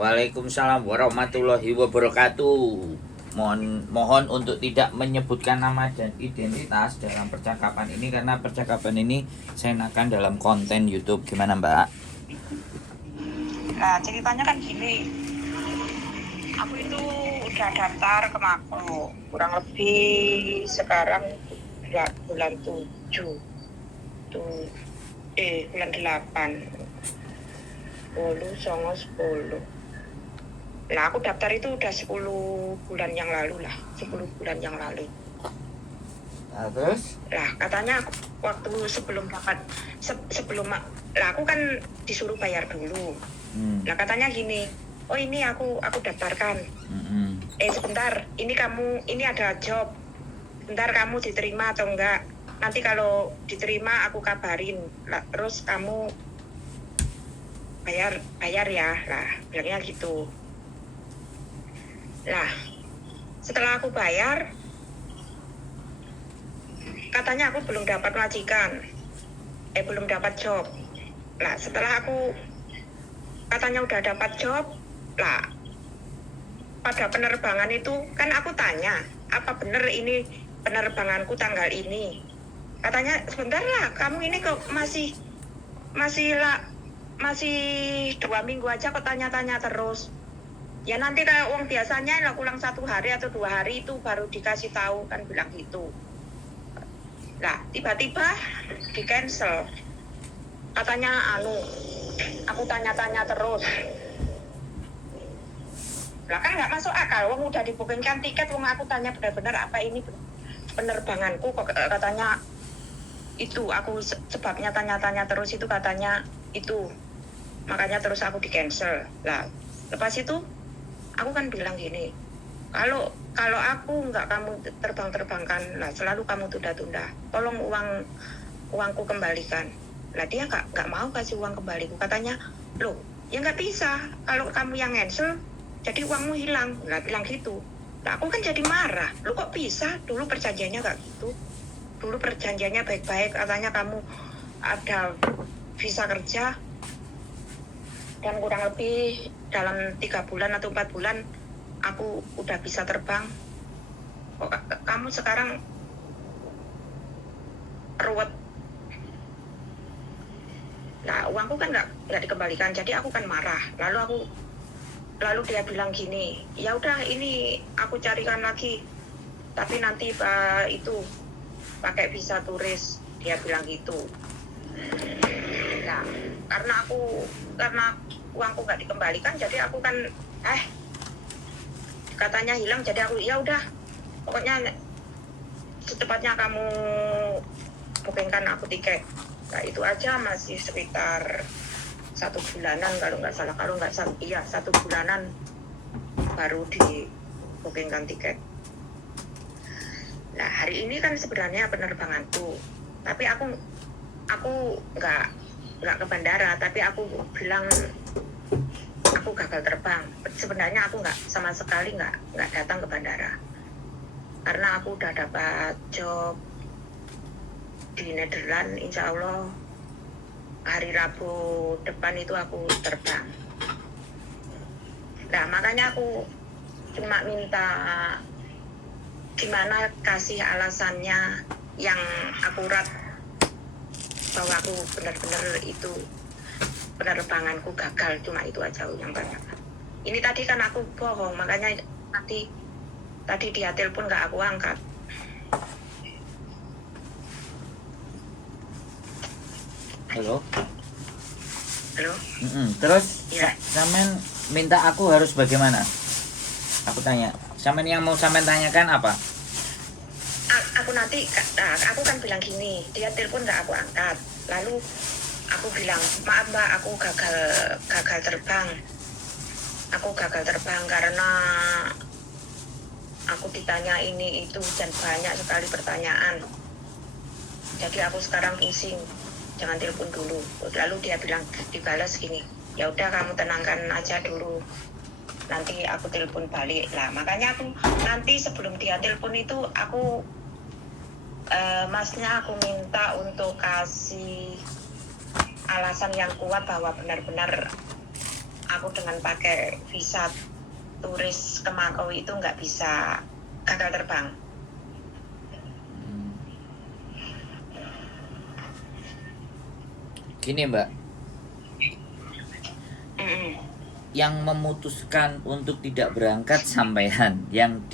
Waalaikumsalam warahmatullahi wabarakatuh. Mohon untuk tidak menyebutkan nama dan identitas dalam percakapan ini karena percakapan ini saya nakan dalam konten YouTube. Gimana, Mbak? Nah, ceritanya kan gini. Aku itu udah daftar ke Mako. Kurang lebih sekarang bulan 7. Bulan 8. 10, 10. Nah, aku daftar itu udah 10 bulan yang lalu lah. 10 bulan yang lalu. Nah, terus? Lah, katanya aku waktu sebelum aku kan disuruh bayar dulu. Lah, katanya gini, oh ini aku daftarkan. Sebentar, ini ada job. Bentar kamu diterima atau enggak? Nanti kalau diterima aku kabarin. Lah, terus kamu bayar ya. Lah, bilangnya gitu. Lah, setelah aku bayar, katanya aku belum dapat majikan. Belum dapat job. Lah, setelah aku katanya udah dapat job, lah pada penerbangan itu kan aku tanya, apa bener ini penerbanganku tanggal ini? Katanya sebentar lah, kamu ini kok masih 2 minggu aja kok tanya-tanya terus. Ya nanti kayak uang biasanya lah pulang 1 hari atau 2 hari itu baru dikasih tahu, kan bilang gitu. Lah tiba-tiba di cancel. Katanya aku tanya-tanya terus. Lah kan nggak masuk akal, wong udah dibookingkan tiket, wong aku tanya benar-benar apa ini penerbanganku kok katanya itu. Aku sebabnya tanya-tanya terus itu katanya itu, makanya terus aku di cancel. Lah lepas itu aku kan bilang gini, kalau aku nggak kamu terbangkan, lah selalu kamu tunda-tunda, tolong uangku kembalikan. Lah dia nggak mau kasih uang kembaliku, katanya loh ya nggak bisa, kalau kamu yang cancel jadi uangmu hilang. Lah bilang gitu. Lah aku kan jadi marah, lo kok bisa, dulu perjanjiannya nggak gitu, dulu perjanjiannya baik-baik, katanya kamu ada visa kerja dan kurang lebih dalam 3 bulan atau 4 bulan aku udah bisa terbang. Kok kamu sekarang ruwet? Nah uangku kan nggak dikembalikan, jadi aku kan marah. Lalu dia bilang gini, ya udah ini aku carikan lagi, tapi nanti itu pakai visa turis, dia bilang gitu. Nah karena uangku nggak dikembalikan, jadi aku kan katanya hilang, jadi aku ya udah pokoknya secepatnya kamu bookingkan aku tiket. Nah itu aja masih sekitar 1 bulanan kalau nggak salah, iya 1 bulanan baru di bookingkan tiket. Nah hari ini kan sebenarnya penerbanganku, tapi aku nggak ke bandara, tapi aku bilang aku gagal terbang. Sebenarnya aku sama sekali nggak datang ke bandara karena aku udah dapat job di Nederland. Insya Allah hari Rabu depan itu aku terbang. Nah makanya aku cuma minta gimana kasih alasannya yang akurat bahwa aku benar-benar itu penerbanganku gagal, cuma itu aja yang banyak. Ini tadi kan aku bohong, makanya tadi dia telepon nggak aku angkat. Halo? Terus ya. Samen minta aku harus bagaimana? Aku tanya, samen yang mau samen tanyakan apa? Aku kan bilang gini, dia telepon nggak aku angkat. Lalu aku bilang, maaf mbak, aku gagal terbang. Aku gagal terbang karena aku ditanya ini itu dan banyak sekali pertanyaan. Jadi aku sekarang pusing, jangan telepon dulu. Lalu dia bilang, dibalas gini, ya udah kamu tenangkan aja dulu, nanti aku telepon balik. Lah makanya aku nanti sebelum dia telepon itu masnya aku minta untuk kasih alasan yang kuat bahwa benar-benar aku dengan pakai visa turis ke Makau itu nggak bisa gagal terbang. Gini Mbak, Mm-mm. yang memutuskan untuk tidak berangkat sampean, yang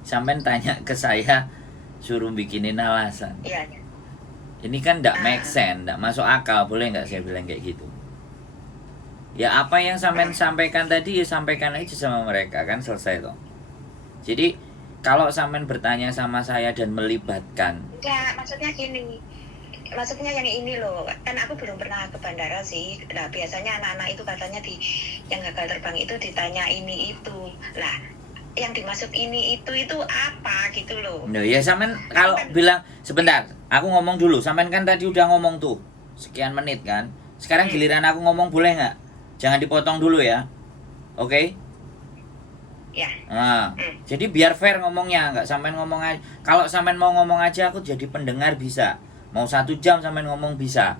sampean tanya ke saya suruh bikinin alasan. Iya. Ini kan tidak make sense, tidak masuk akal, boleh nggak saya bilang kayak gitu? Ya apa yang sampean sampaikan tadi ya sampaikan aja sama mereka, kan selesai toh. Jadi kalau sampean bertanya sama saya dan melibatkan, Enggak, maksudnya gini. Maksudnya yang ini loh, kan aku belum pernah ke bandara sih. Nah, biasanya anak-anak itu katanya yang gagal terbang itu ditanya ini itu. Lah, yang dimaksud ini itu apa gitu loh. no, ya sampean kalau bilang sebentar, aku ngomong dulu. Sampean kan tadi udah ngomong tuh sekian menit kan. Sekarang giliran aku ngomong, boleh nggak? Jangan dipotong dulu ya, oke? Ya. Nah, jadi biar fair ngomongnya, nggak sampean ngomong aja. Kalau sampean mau ngomong aja, aku jadi pendengar bisa. Mau 1 jam sampean ngomong bisa.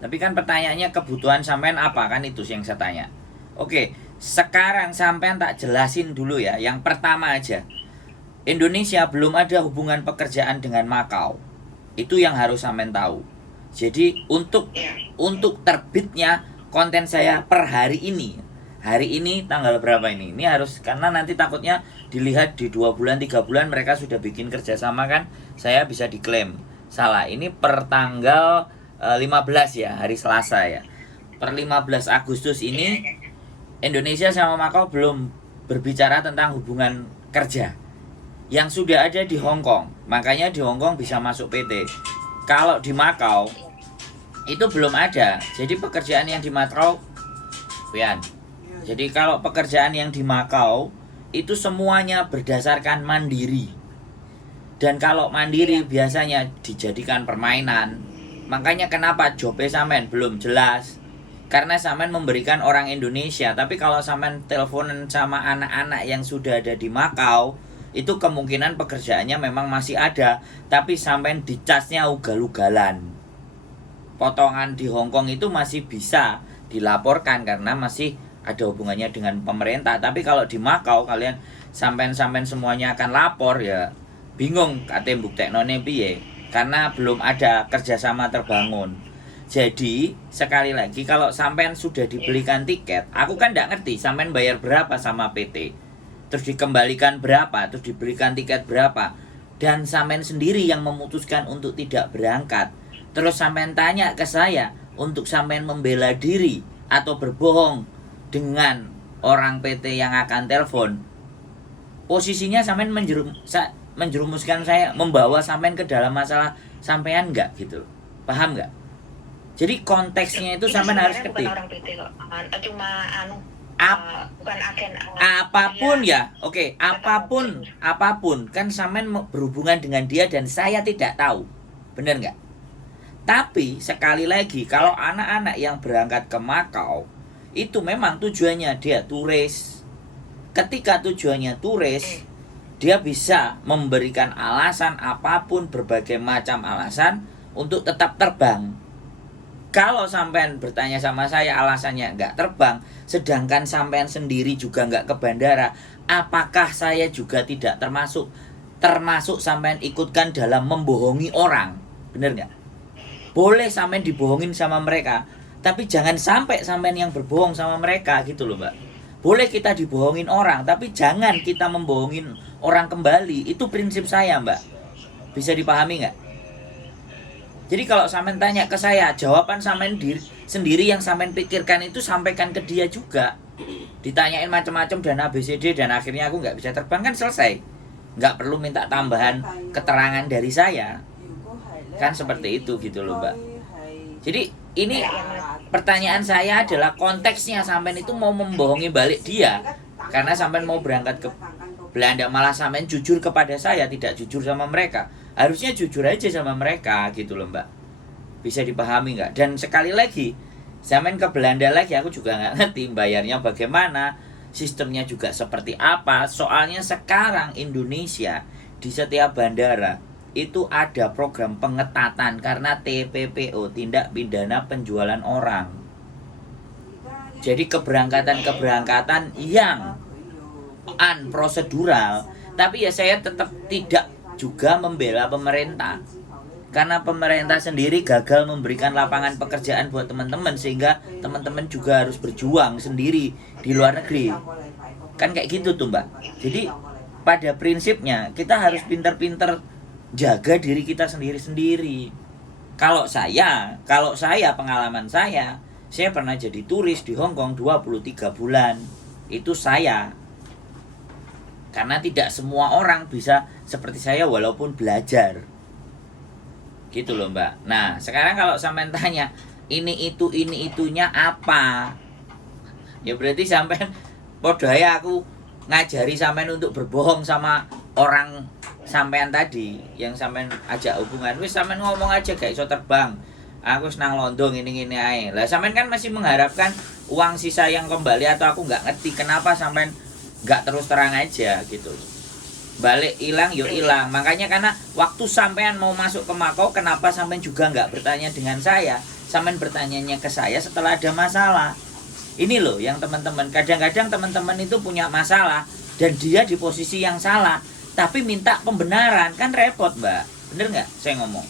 Tapi kan pertanyaannya kebutuhan sampean apa, kan itu yang saya tanya. Oke, sekarang sampean tak jelasin dulu ya. Yang pertama aja, Indonesia belum ada hubungan pekerjaan dengan Makau. Itu yang harus sampean tahu. Jadi untuk terbitnya konten saya per hari ini tanggal berapa ini harus, karena nanti takutnya dilihat di 2 bulan 3 bulan mereka sudah bikin kerjasama kan, saya bisa diklaim salah. Ini per tanggal 15 ya, hari Selasa ya. Per 15 Agustus ini Indonesia sama Makau belum berbicara tentang hubungan kerja. Yang sudah ada di Hong Kong, makanya di Hong Kong bisa masuk PT. Kalau di Makau itu belum ada. Jadi pekerjaan yang di Makau, jadi kalau pekerjaan yang di Makau itu semuanya berdasarkan mandiri. Dan kalau mandiri biasanya dijadikan permainan. Makanya kenapa jobnya sampean belum jelas. Karena sampean memberikan orang Indonesia. Tapi kalau sampean teleponan sama anak-anak yang sudah ada di Makau, itu kemungkinan pekerjaannya memang masih ada. Tapi sampean dicasnya ugal-ugalan. Potongan di Hong Kong itu masih bisa dilaporkan karena masih ada hubungannya dengan pemerintah. Tapi kalau di Makau kalian sampean semuanya akan lapor ya bingung katanya bukteknone piye, karena belum ada kerjasama terbangun. Jadi sekali lagi, kalau sampean sudah dibelikan tiket, aku kan tidak ngerti sampean bayar berapa sama PT, terus dikembalikan berapa, terus dibelikan tiket berapa, dan sampean sendiri yang memutuskan untuk tidak berangkat. Terus sampean tanya ke saya untuk sampean membela diri atau berbohong dengan orang PT yang akan telepon. Posisinya sampean menjerumuskan saya, membawa sampean ke dalam masalah sampean enggak gitu. Paham enggak? Jadi konteksnya itu sampean harus Bukan ketik. orang PT kok. Cuma bukan agen. Apapun ya, oke, apapun kan sampean berhubungan dengan dia dan saya tidak tahu. Benar enggak? Tapi sekali lagi, kalau anak-anak yang berangkat ke Makau itu memang tujuannya dia turis. Ketika tujuannya turis, dia bisa memberikan alasan apapun, berbagai macam alasan untuk tetap terbang. Kalau sampean bertanya sama saya alasannya nggak terbang, sedangkan sampean sendiri juga nggak ke bandara, apakah saya juga tidak termasuk sampean ikutkan dalam membohongi orang? Bener nggak? Boleh sampean dibohongin sama mereka, tapi jangan sampai sampean yang berbohong sama mereka gitu loh Mbak. Boleh kita dibohongin orang, tapi jangan kita membohongin orang kembali. Itu prinsip saya Mbak. Bisa dipahami nggak? Jadi kalau sampean tanya ke saya, jawaban sampean sendiri yang sampean pikirkan itu sampaikan ke dia juga. Ditanyain macam-macam dan ABCD dan akhirnya aku nggak bisa terbang, kan selesai. Nggak perlu minta tambahan keterangan dari saya. Kan seperti itu gitu loh Mbak. Jadi ini pertanyaan saya adalah konteksnya sampean itu mau membohongi balik dia karena sampean mau berangkat ke Belanda, malah sampean jujur kepada saya, tidak jujur sama mereka. Harusnya jujur aja sama mereka gitu loh Mbak. Bisa dipahami nggak? Dan sekali lagi, sampean ke Belanda lagi, aku juga nggak ngerti bayarnya bagaimana, sistemnya juga seperti apa. Soalnya sekarang Indonesia di setiap bandara itu ada program pengetatan karena TPPO, tindak pidana penjualan orang. Jadi keberangkatan yang unprosedural, tapi ya saya tetap tidak juga membela pemerintah. Karena pemerintah sendiri gagal memberikan lapangan pekerjaan buat teman-teman, sehingga teman-teman juga harus berjuang sendiri di luar negeri. Kan kayak gitu tuh Mbak. Jadi pada prinsipnya kita harus pinter-pinter jaga diri kita sendiri-sendiri. Kalau saya pengalaman saya pernah jadi turis di Hong Kong 23 bulan. Itu saya. Karena tidak semua orang bisa seperti saya walaupun belajar. Gitu loh Mbak. Nah sekarang kalau sampean tanya ini itunya apa, ya berarti sampean podo ae aku ngajari sampean untuk berbohong sama orang sampean tadi yang sampean ajak hubungan. Wis sampean ngomong aja gak iso terbang, aku senang London ini ae. Lah sampean kan masih mengharapkan uang sisa yang kembali, atau aku nggak ngerti kenapa sampean nggak terus terang aja gitu. Balik hilang yuk hilang. Makanya karena waktu sampean mau masuk ke Makau, kenapa sampean juga nggak bertanya dengan saya? Sampean bertanyanya ke saya setelah ada masalah. Ini loh yang teman-teman, kadang-kadang teman-teman itu punya masalah dan dia di posisi yang salah, tapi minta pembenaran, kan repot Mbak. Bener nggak saya ngomong?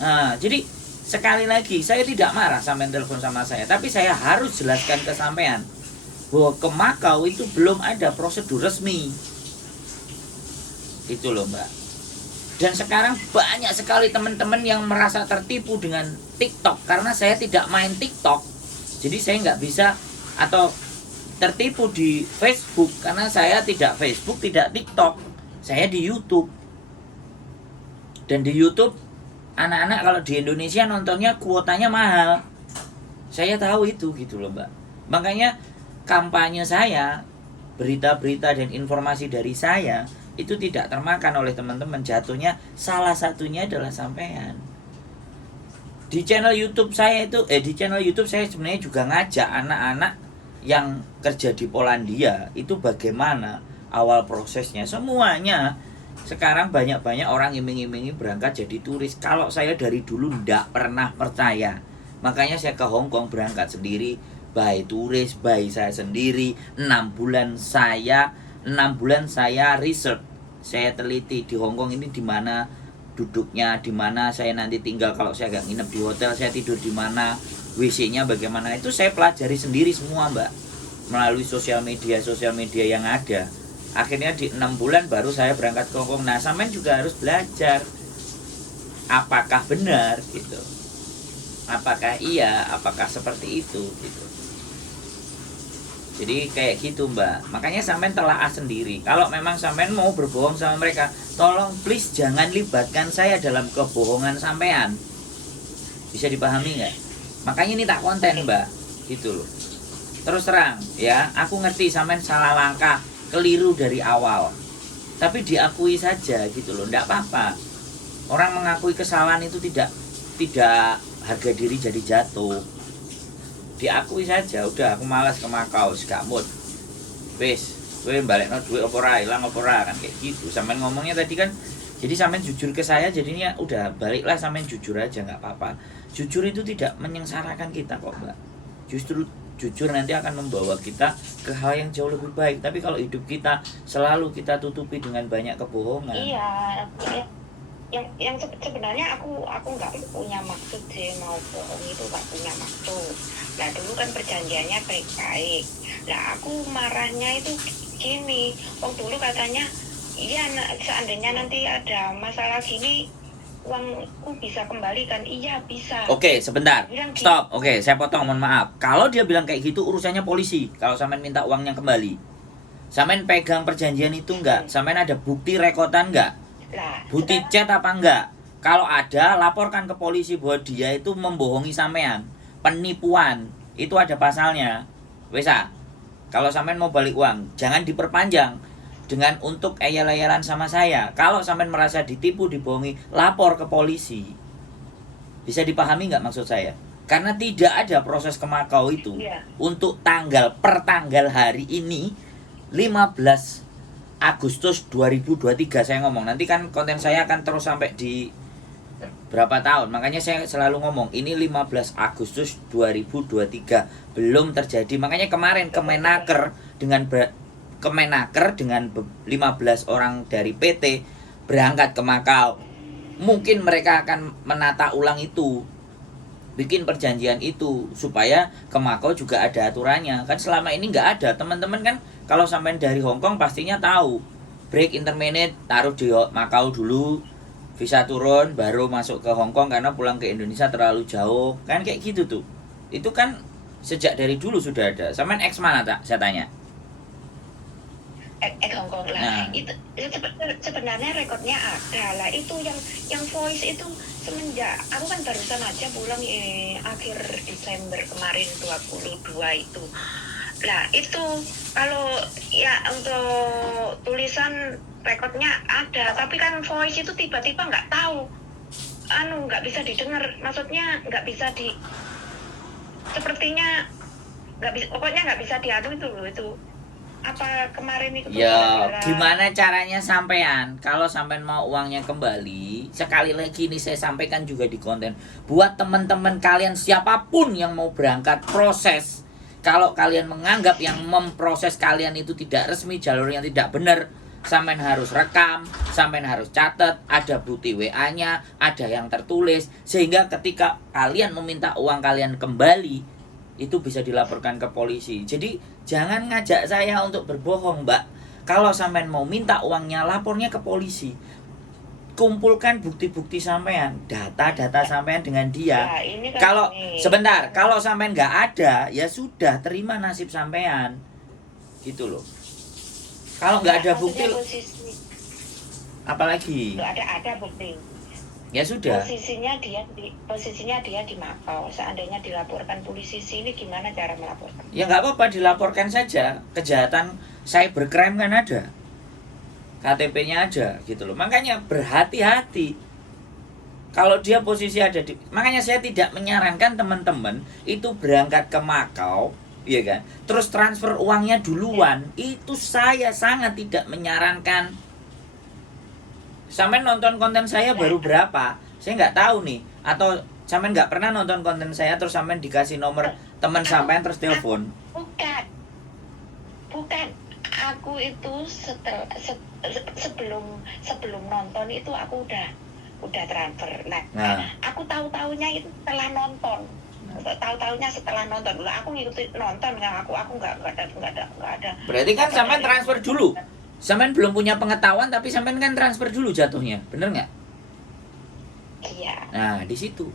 Nah, jadi sekali lagi saya tidak marah sampean telepon sama saya, tapi saya harus jelaskan ke sampean bahwa ke Makau itu belum ada prosedur resmi. Itu loh Mbak. Dan sekarang banyak sekali teman-teman yang merasa tertipu dengan TikTok, karena saya tidak main TikTok. Jadi saya nggak bisa, atau tertipu di Facebook karena saya tidak Facebook, tidak TikTok. Saya di YouTube. Dan di YouTube anak-anak kalau di Indonesia nontonnya kuotanya mahal. Saya tahu itu gitu loh Mbak. Makanya kampanye saya, berita-berita dan informasi dari saya itu tidak termakan oleh teman-teman. Jatuhnya salah satunya adalah sampean. Di channel YouTube saya itu saya sebenarnya juga ngajak anak-anak yang kerja di Polandia itu bagaimana awal prosesnya. Semuanya sekarang banyak-banyak orang iming-imingi berangkat jadi turis. Kalau saya dari dulu tidak pernah percaya. Makanya saya ke Hong Kong berangkat sendiri, by turis, by saya sendiri. 6 bulan saya research, saya teliti di Hong Kong ini di mana duduknya, di mana saya nanti tinggal. Kalau saya nggak nginep di hotel, saya tidur di mana, WC-nya bagaimana, itu saya pelajari sendiri semua Mbak, melalui sosial media yang ada. Akhirnya di 6 bulan baru saya berangkat ke Hong Kong. Nah sampean juga harus belajar apakah benar gitu, apakah iya, apakah seperti itu gitu. Jadi kayak gitu Mbak. Makanya sampean telaah sendiri. Kalau memang sampean mau berbohong sama mereka, tolong please jangan libatkan saya dalam kebohongan sampean. Bisa dipahami nggak? Makanya ini tak konten Mbak, gitu loh. Terus terang ya, aku ngerti sampean salah langkah, keliru dari awal. Tapi diakui saja gitu loh, nggak apa-apa. Orang mengakui kesalahan itu tidak harga diri jadi jatuh. Diakui saja, udah aku malas ke Makau, gak mood. Wes, kowe balekno duit apa ora, ilang apa ora, kan kayak gitu. Sampean ngomongnya tadi kan, jadi sampean jujur ke saya, jadinya udah baliklah sampean jujur aja, nggak apa-apa. Jujur itu tidak menyengsarakan kita kok Mbak. Justru jujur nanti akan membawa kita ke hal yang jauh lebih baik. Tapi kalau hidup kita selalu kita tutupi dengan banyak kebohongan. Iya, yang sebenarnya aku nggak punya maksud sih mau bohong, itu nggak punya maksud. Nah dulu kan perjanjiannya baik-baik. Nah aku marahnya itu gini, waktu dulu katanya iya seandainya nanti ada masalah gini uangku bisa kembalikan. Iya bisa. Oke, sebentar. Stop. Oke, saya potong, mohon maaf. Kalau dia bilang kayak gitu urusannya polisi. Kalau sampean minta uangnya kembali, sampean pegang perjanjian itu enggak? Sampean ada bukti rekodan enggak? Bukti chat apa enggak? Kalau ada, laporkan ke polisi bahwa dia itu membohongi sampean, penipuan. Itu ada pasalnya. Wesa. Kalau sampean mau balik uang, jangan diperpanjang dengan untuk eyal-eyalan sama saya. Kalau sampean merasa ditipu, dibohongi, lapor ke polisi. Bisa dipahami nggak maksud saya? Karena tidak ada proses ke Makau itu untuk per tanggal hari ini 15 Agustus 2023 saya ngomong. Nanti kan konten saya akan terus sampai di berapa tahun. Makanya saya selalu ngomong ini 15 Agustus 2023 belum terjadi. Makanya kemarin Kemenaker dengan 15 orang dari PT berangkat ke Makau. Mungkin mereka akan menata ulang itu, bikin perjanjian itu supaya ke Makau juga ada aturannya. Kan selama ini nggak ada. Teman-teman kan kalau sampai dari Hong Kong pastinya tahu break intermediate taruh di Makau dulu, visa turun baru masuk ke Hong Kong karena pulang ke Indonesia terlalu jauh. Kan kayak gitu tuh. Itu kan sejak dari dulu sudah ada. Sampean ex mana tak? Saya tanya. Hong Kong lah. Nah. Itu sebenarnya rekodnya ada lah. Itu yang voice itu semenjak aku kan barusan aja pulang akhir Desember kemarin 22 itu. Lah itu kalau ya untuk tulisan rekodnya ada, tapi kan voice itu tiba-tiba nggak tahu, nggak bisa didengar. Maksudnya nggak bisa sepertinya nggak bisa, pokoknya nggak bisa diadu itu loh itu. Apa kemarin itu ya gimana caranya sampean kalau sampean mau uangnya kembali. Sekali lagi ini saya sampaikan juga di konten buat teman-teman kalian siapapun yang mau berangkat proses. Kalau kalian menganggap yang memproses kalian itu tidak resmi, jalurnya tidak benar, sampean harus rekam, sampean harus catat, ada bukti WA-nya, ada yang tertulis, sehingga ketika kalian meminta uang kalian kembali itu bisa dilaporkan ke polisi. Jadi jangan ngajak saya untuk berbohong, Mbak. Kalau sampean mau minta uangnya, lapornya ke polisi. Kumpulkan bukti-bukti sampean, data-data sampean dengan dia. Ya, ini kan Kalau ini. sebentar, kalau sampean nggak ada, ya sudah terima nasib sampean. Gitu loh. Kalau nggak ada bukti, apalagi? Nggak ada bukti. Ya sudah. Posisinya dia di Makau. Seandainya dilaporkan polisi sini, gimana cara melaporkan? Ya nggak apa-apa, dilaporkan saja. Kejahatan cybercrime kan ada, KTP-nya ada gitu loh. Makanya berhati-hati. Kalau dia posisi ada di, makanya saya tidak menyarankan teman-teman itu berangkat ke Makau, iya kan? Terus transfer uangnya duluan. Itu saya sangat tidak menyarankan. Sampai nonton konten saya baru berapa? Saya nggak tahu nih. Atau sampai nggak pernah nonton konten saya terus sampai dikasih nomor teman sampai terus telepon. Bukan. Aku itu sebelum nonton itu aku udah transfer. Nah. Aku tahu-taunya itu setelah nonton. Tahu-taunya setelah nonton. Lah aku ngikutin nonton, aku nggak ada. Berarti kan sampai transfer dulu. Sampean belum punya pengetahuan tapi sampean kan transfer dulu jatuhnya, bener nggak? Iya. Nah di situ.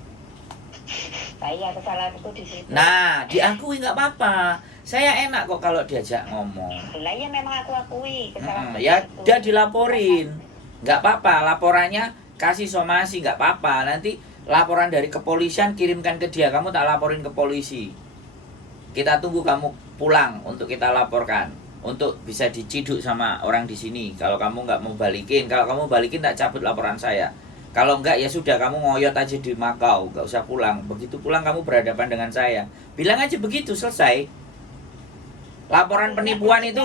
Saya kesalahanku di situ. Nah diakui nggak apa-apa. Saya enak kok kalau diajak ngomong. Lah ya memang aku akui kesalahan. Ya dia dilaporin, nggak apa-apa. Laporannya kasih somasi nggak apa-apa. Nanti laporan dari kepolisian kirimkan ke dia. Kamu tak laporin ke polisi. Kita tunggu kamu pulang untuk kita laporkan. Untuk bisa diciduk sama orang di sini. Kalau kamu nggak mau balikin, kalau kamu balikin tak cabut laporan saya. Kalau enggak ya sudah kamu ngoyot aja di Makau, nggak usah pulang. Begitu pulang kamu berhadapan dengan saya. Bilang aja begitu, selesai. Laporan penipuan itu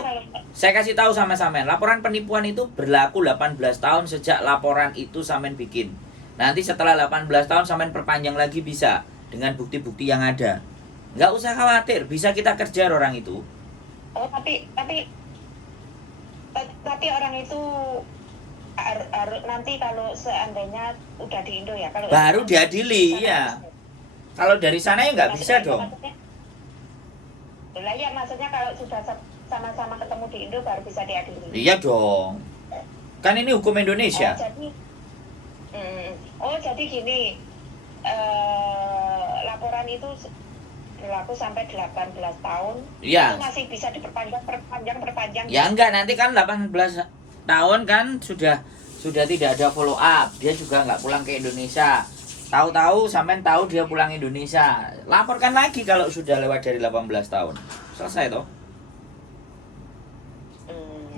saya kasih tahu sama sampean. Laporan penipuan itu berlaku 18 tahun sejak laporan itu sampean bikin. Nanti setelah 18 tahun sampean perpanjang lagi bisa dengan bukti-bukti yang ada. Nggak usah khawatir, bisa kita kejar orang itu. Oh tapi orang itu harus nanti kalau seandainya udah di Indo ya kalau baru diadili ya. Kalau dari sana ya nggak bisa dong. Lah ya maksudnya kalau sudah sama-sama ketemu di Indo baru bisa diadili. Iya dong. Kan ini hukum Indonesia. Jadi gini. Laporan itu berlaku sampai 18 tahun. Iya. Itu masih bisa diperpanjang. Ya enggak, nanti kan 18 tahun kan sudah tidak ada follow up. Dia juga nggak pulang ke Indonesia. Tahu-tahu sampean tahu dia pulang Indonesia. Laporkan lagi kalau sudah lewat dari 18 tahun. Selesai toh.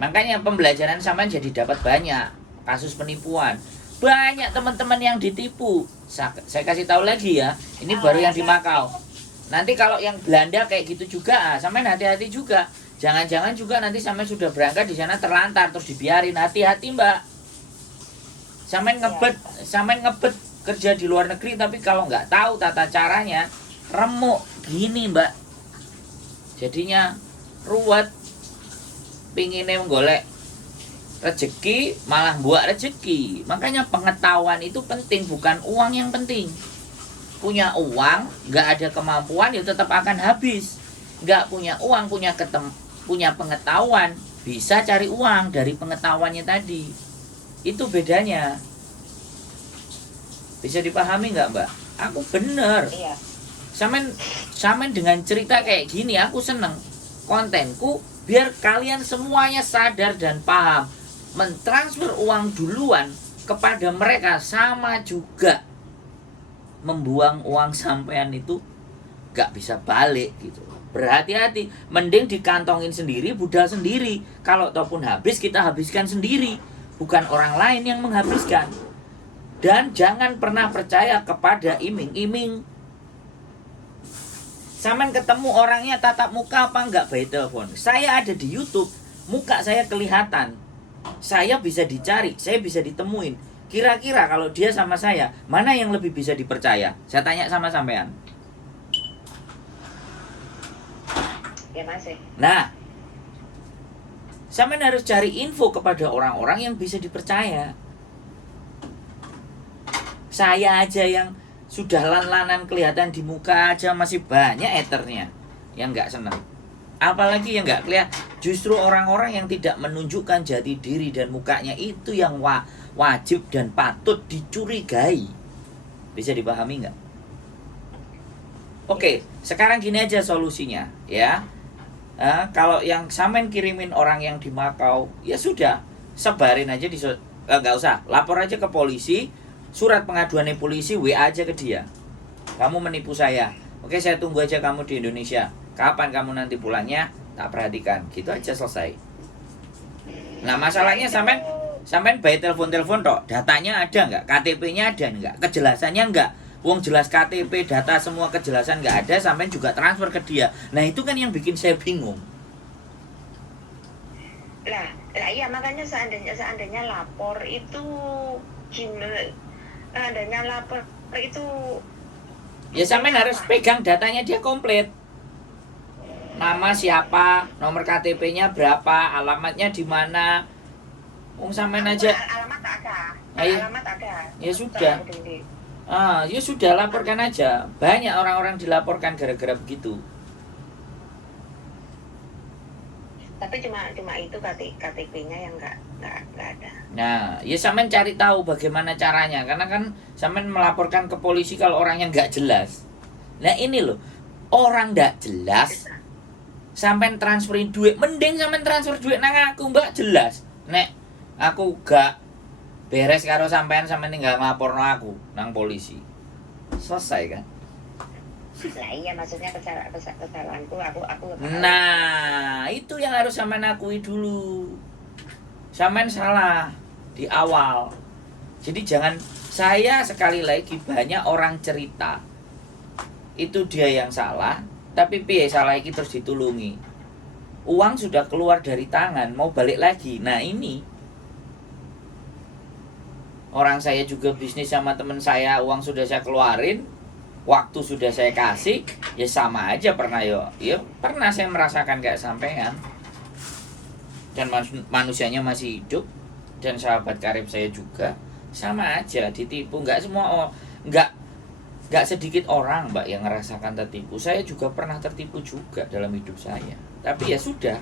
Makanya pembelajaran sampean jadi dapat banyak kasus penipuan. Banyak teman-teman yang ditipu. Saya kasih tahu lagi ya. Ini baru yang di Makau. Nanti kalau yang Belanda kayak gitu juga, sampean hati-hati juga. Jangan-jangan juga nanti sampean sudah berangkat di sana terlantar terus dibiarin. Hati-hati, Mbak. Sampean ngebet kerja di luar negeri, tapi kalau nggak tahu tata caranya, remuk gini mbak. Jadinya ruwet, pinginnya menggolek rezeki malah buat rezeki. Makanya pengetahuan itu penting, bukan uang yang penting. Punya uang, nggak ada kemampuan, ya tetap akan habis. Nggak punya uang, punya pengetahuan, bisa cari uang dari pengetahuannya tadi. Itu bedanya. Bisa dipahami nggak mbak? Aku bener. Iya. Samen dengan cerita kayak gini, aku seneng. Kontenku biar kalian semuanya sadar dan paham. Mentransfer uang duluan kepada mereka sama juga membuang uang sampean itu gak bisa balik gitu. Berhati-hati, mending dikantongin sendiri, budal sendiri. Kalau ataupun habis, kita habiskan sendiri, bukan orang lain yang menghabiskan. Dan jangan pernah percaya kepada iming-iming. Saman ketemu orangnya tatap muka apa enggak by telepon. Saya ada di YouTube, muka saya kelihatan. Saya bisa dicari, saya bisa ditemuin. Kira-kira kalau dia sama saya, mana yang lebih bisa dipercaya? Saya tanya sama sampean. Ya masih. Nah, sampean harus cari info kepada orang-orang yang bisa dipercaya. Saya aja yang sudah lan-lanan kelihatan di muka aja masih banyak eternya yang nggak senang. Apalagi yang nggak kelihatan. Justru orang-orang yang tidak menunjukkan jati diri dan mukanya itu yang wajib dan patut dicurigai. Bisa dipahami nggak? Oke, sekarang gini aja solusinya ya. Kalau yang Samen kirimin orang yang di Makau, ya sudah, sebarin aja nggak usah, lapor aja ke polisi, surat pengaduannya polisi, WA aja ke dia. Kamu menipu saya. Oke, saya tunggu aja kamu di Indonesia. Kapan kamu nanti pulangnya? Tak perhatikan. Gitu aja selesai. Nah, masalahnya Samen by telepon-telepon tok. Datanya ada nggak? KTP-nya ada nggak? Kejelasannya nggak? Wong jelas KTP, data semua kejelasan nggak ada, sampai juga transfer ke dia. Nah itu kan yang bikin saya bingung. Lah iya makanya seandainya lapor itu gimana? Seandainya lapor itu Ya sampai harus pegang datanya dia komplit. Nama siapa, nomor KTP-nya berapa, alamatnya di mana. Wong sampean aja. Alamat ada. Alamat ada. Ya sudah. Ya sudah, laporkan aja. Banyak orang-orang dilaporkan gara-gara begitu. Tapi cuma itu KTP-nya yang nggak ada. Nah, ya sampean cari tahu bagaimana caranya, karena kan sampean melaporkan ke polisi kalau orangnya nggak jelas. Nah ini loh, orang nggak jelas, sampean transferin duit, mending sampean transfer duit nang aku mbak jelas. Nek aku gak beres karo sampean tinggal nglaporno aku nang polisi. Selesai kan? Lah iya maksudnya kesalahanku aku. Nah, itu yang harus sampean akui dulu. Sampean salah di awal. Jadi jangan, saya sekali lagi banyak orang cerita itu dia yang salah, tapi piye salah iki terus ditulungi. Uang sudah keluar dari tangan, mau balik lagi. Nah, ini orang saya juga bisnis sama teman saya, uang sudah saya keluarin, waktu sudah saya kasih, ya sama aja pernah ya pernah saya merasakan kayak sampean. Dan manusianya masih hidup, dan sahabat karib saya juga sama aja ditipu. Nggak semua nggak sedikit orang mbak yang merasakan tertipu. Saya juga pernah tertipu juga dalam hidup saya. Tapi ya sudah,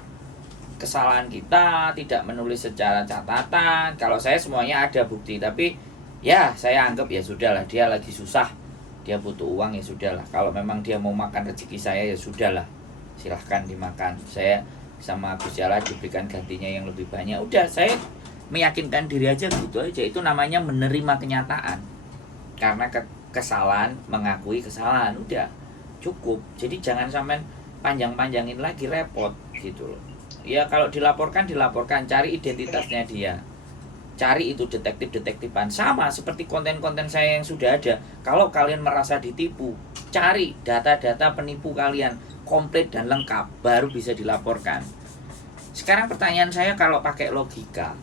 kesalahan kita tidak menulis secara catatan. Kalau saya semuanya ada bukti, tapi ya saya anggap ya sudahlah, dia lagi susah, dia butuh uang, ya sudahlah. Kalau memang dia mau makan rezeki saya, ya sudahlah, silahkan dimakan. Saya sama Gusti Allah diberikan gantinya yang lebih banyak. Udah, saya meyakinkan diri aja gitu aja. Itu namanya menerima kenyataan. Karena kesalahan, mengakui kesalahan, udah cukup. Jadi jangan sampai panjang-panjangin lagi, repot gitu loh. Ya kalau dilaporkan, cari identitasnya dia. Cari itu detektif-detektifan. Sama seperti konten-konten saya yang sudah ada. Kalau kalian merasa ditipu, cari data-data penipu kalian komplit dan lengkap, baru bisa dilaporkan. Sekarang pertanyaan saya, kalau pakai logika,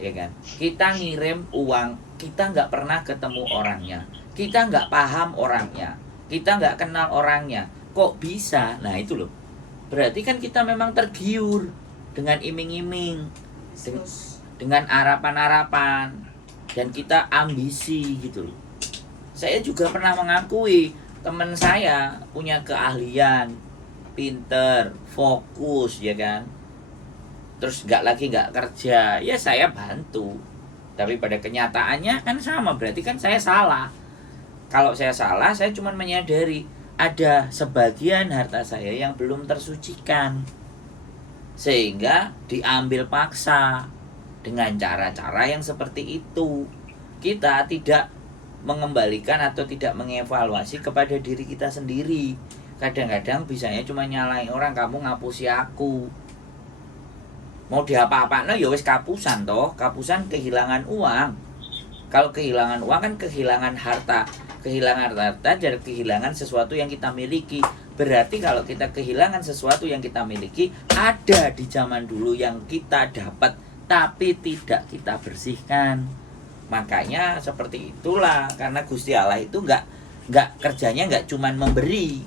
ya kan? Kita ngirim uang, kita nggak pernah ketemu orangnya, kita nggak paham orangnya, kita nggak kenal orangnya, kok bisa? Nah itu loh, berarti kan kita memang tergiur dengan iming-iming, dengan harapan-harapan, dan kita ambisi gitu loh. Saya juga pernah mengakui teman saya punya keahlian, pinter, fokus, ya kan? Terus nggak kerja, ya saya bantu. Tapi pada kenyataannya kan sama, berarti kan saya salah. Kalau saya salah, saya cuma menyadari ada sebagian harta saya yang belum tersucikan, sehingga diambil paksa dengan cara-cara yang seperti itu. Kita tidak mengembalikan atau tidak mengevaluasi kepada diri kita sendiri. Kadang-kadang bisanya cuma nyalain orang, kamu ngapusi aku. Mau diapa-apaan ya wis kapusan toh, kapusan kehilangan uang. Kalau kehilangan uang kan kehilangan harta dan kehilangan sesuatu yang kita miliki. Berarti kalau kita kehilangan sesuatu yang kita miliki, ada di zaman dulu yang kita dapat tapi tidak kita bersihkan. Makanya seperti itulah, karena Gusti Allah itu nggak kerjanya nggak cuman memberi,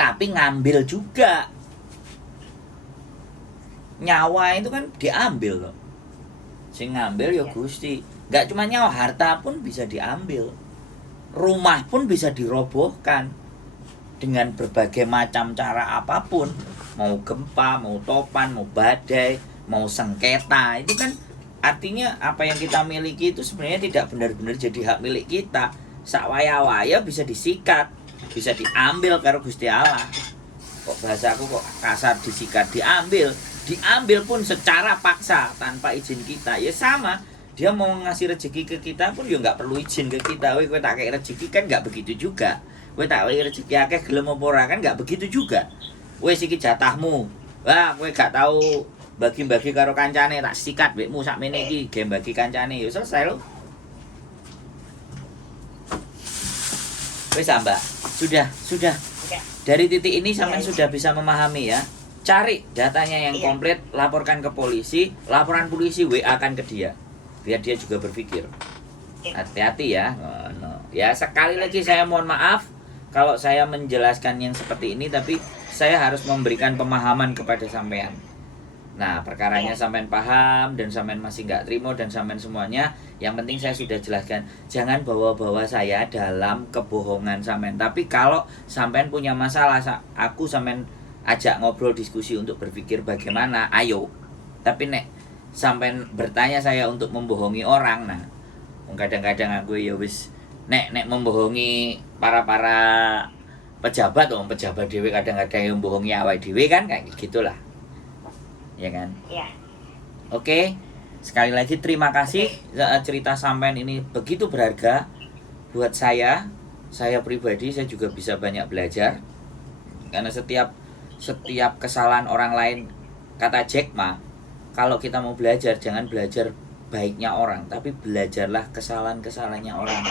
tapi ngambil juga. Nyawa itu kan diambil loh. Sing ngambil ya Gusti. Nggak cuma nyawa, harta pun bisa diambil. Rumah pun bisa dirobohkan dengan berbagai macam cara apapun. Mau gempa, mau topan, mau badai, mau sengketa. Itu kan artinya apa yang kita miliki itu sebenarnya tidak benar-benar jadi hak milik kita. Sakwaya-waya bisa disikat, bisa diambil karo Gusti Allah. Kok bahasa aku kok kasar, disikat, diambil pun secara paksa tanpa izin kita. Ya sama, dia mau ngasih rezeki ke kita pun ya nggak perlu izin ke kita. Kowe tak kayak rezeki kan nggak begitu juga. Kowe tak kayak rezeki akeh gelem apa ora kan nggak begitu juga. Wis iki jatahmu. Wah, kowe gak tahu bagi-bagi karo kancane, tak sikat bekmu sakmene iki game bagi kancane. Ya selesai lho. Wis Mbak, sudah. Dari titik ini sampean sudah bisa memahami ya. Cari datanya yang komplit, laporkan ke polisi, laporan polisi WA kan ke dia, biar dia juga berpikir. Hati-hati ya. Ya sekali lagi saya mohon maaf kalau saya menjelaskan yang seperti ini, tapi saya harus memberikan pemahaman kepada sampean. Nah perkaranya sampean paham dan sampean masih nggak terima dan sampean semuanya, yang penting saya sudah jelaskan. Jangan bawa-bawa saya dalam kebohongan sampean. Tapi kalau sampean punya masalah, aku sampean ajak ngobrol diskusi untuk berpikir bagaimana, ayo. Tapi nek sampean bertanya saya untuk membohongi orang, nah kadang-kadang aku ya wis nek membohongi para pejabat dhewe kadang-kadang yang membohongi awake dhewe kan kayak gitulah. Ya kan? Iya. Oke. Sekali lagi terima kasih. Cerita sampean ini begitu berharga buat saya. Saya pribadi saya juga bisa banyak belajar. Karena setiap kesalahan orang lain, kata Jack Ma, kalau kita mau belajar jangan belajar baiknya orang, tapi belajarlah kesalahan-kesalahannya orang.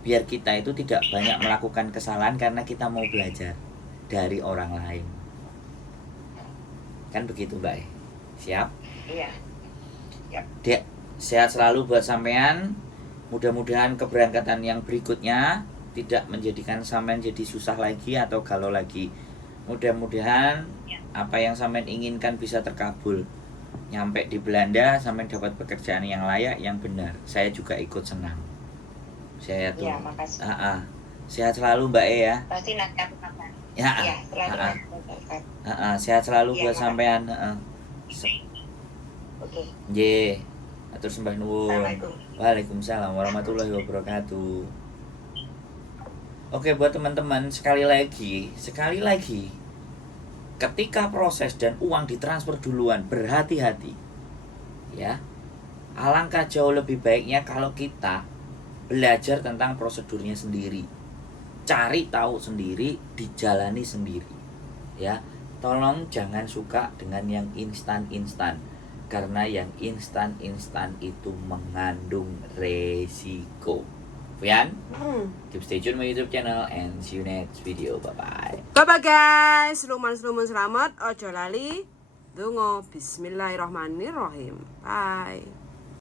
Biar kita itu tidak banyak melakukan kesalahan karena kita mau belajar dari orang lain. Kan begitu, Mbak? Siap? Iya. Dek, sehat selalu buat sampean. Mudah-mudahan keberangkatan yang berikutnya tidak menjadikan sampean jadi susah lagi atau galau lagi. Mudah-mudahan apa yang sampean inginkan bisa terkabul. Nyampe di Belanda sampean dapat pekerjaan yang layak, yang benar. Saya juga ikut senang. Saya tuh. Iya, makasih. Sehat selalu Mbak E ya. Pasti nanti aku kabar. Ya. Iya, selalu. Sehat selalu buat makasih. sampean. Oke. Ye. Atur sembah nuwun. Assalamualaikum. Waalaikumsalam warahmatullahi wabarakatuh. Oke, buat teman-teman sekali lagi, ketika proses dan uang ditransfer duluan, berhati-hati. Ya. Alangkah jauh lebih baiknya kalau kita belajar tentang prosedurnya sendiri. Cari tahu sendiri, dijalani sendiri. Ya. Tolong jangan suka dengan yang instan-instan, karena yang instan-instan itu mengandung resiko. Fian, keep stay tune my YouTube channel and see you next video. Bye bye. Bye bye guys, sluman selamat, ojo lali Donga bismillahirrahmanirrahim. Bye.